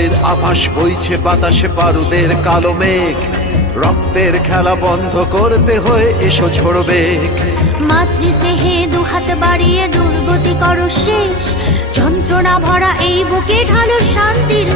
ঝড়ের আভাস বইছে বাতাসে বারুদের কালো মেঘ, রক্তের খেলা বন্ধ করতে হয়ে এসো ঝড় বেগ। মাতৃস্নেহে দুহাত বাড়িয়ে দুর্গতি করো শেষ, যন্ত্রণা ভরা এই বুকে ঢালো শান্তির